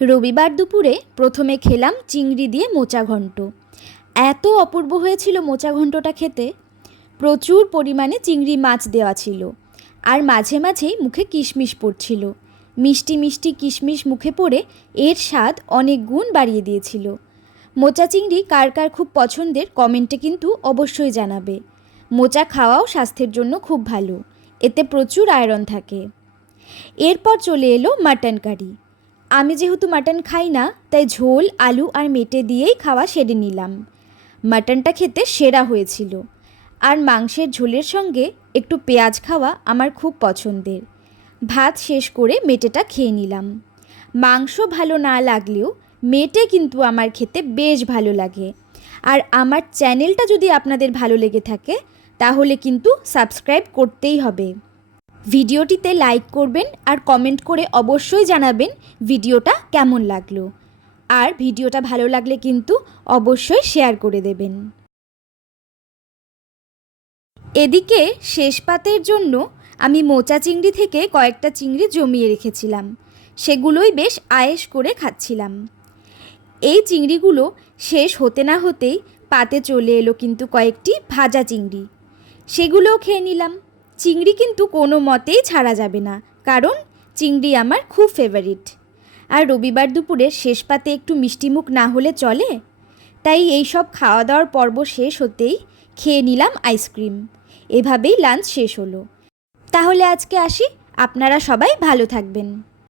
রবিবার দুপুরে প্রথমে খেলাম চিংড়ি দিয়ে মোচা ঘন্ট। এত অপূর্ব হয়েছিল মোচা ঘন্টটা খেতে। প্রচুর পরিমাণে চিংড়ি মাছ দেওয়া ছিল, আর মাঝে মাঝেই মুখে কিশমিশ পড়ছিল। মিষ্টি মিষ্টি কিশমিশ মুখে পড়ে এর স্বাদ অনেক গুণ বাড়িয়ে দিয়েছিল। মোচা চিংড়ি কার কার খুব পছন্দের কমেন্টে কিন্তু অবশ্যই জানাবে। মোচা খাওয়াও স্বাস্থ্যের জন্য খুব ভালো, এতে প্রচুর আয়রন থাকে। এরপর চলে এলো মাটন কারি। আমি যেহেতু মাটন খাই না, তাই ঝোল, আলু আর মেটে দিয়েই খাওয়া সেরে নিলাম। মাটনটা খেতে সেরা হয়েছিল, আর মাংসের ঝোলের সঙ্গে একটু পেঁয়াজ খাওয়া আমার খুব পছন্দের। ভাত শেষ করে মেটেটা খেয়ে নিলাম। মাংস ভালো না লাগলেও মেটে কিন্তু আমার খেতে বেশ ভালো লাগে। আর আমার চ্যানেলটা যদি আপনাদের ভালো লেগে থাকে তাহলে কিন্তু সাবস্ক্রাইব করতেই হবে। ভিডিওটিতে লাইক করবেন আর কমেন্ট করে অবশ্যই জানাবেন ভিডিওটা কেমন লাগলো। আর ভিডিওটা ভালো লাগলে কিন্তু অবশ্যই শেয়ার করে দেবেন। এদিকে শেষ পাতের জন্য আমি মোচা চিংড়ি থেকে কয়েকটা চিংড়ি জমিয়ে রেখেছিলাম, সেগুলোই বেশ আয়েশ করে খাচ্ছিলাম। এই চিংড়িগুলো শেষ হতে না হতেই পাতে চলে এলো কিন্তু কয়েকটি ভাজা চিংড়ি, সেগুলোও খেয়ে নিলাম। চিংড়ি কিন্তু কোনো মতেই ছাড়া যাবে না, কারণ চিংড়ি আমার খুব ফেভারিট। আর রবিবার দুপুরের শেষ পাতে একটু মিষ্টিমুখ না হলে চলে, তাই এই সব খাওয়া দাওয়ার পর্ব শেষ হতেই খেয়ে নিলাম আইসক্রিম। এভাবেই লাঞ্চ শেষ হলো। তাহলে আজকে আসি, আপনারা সবাই ভালো থাকবেন।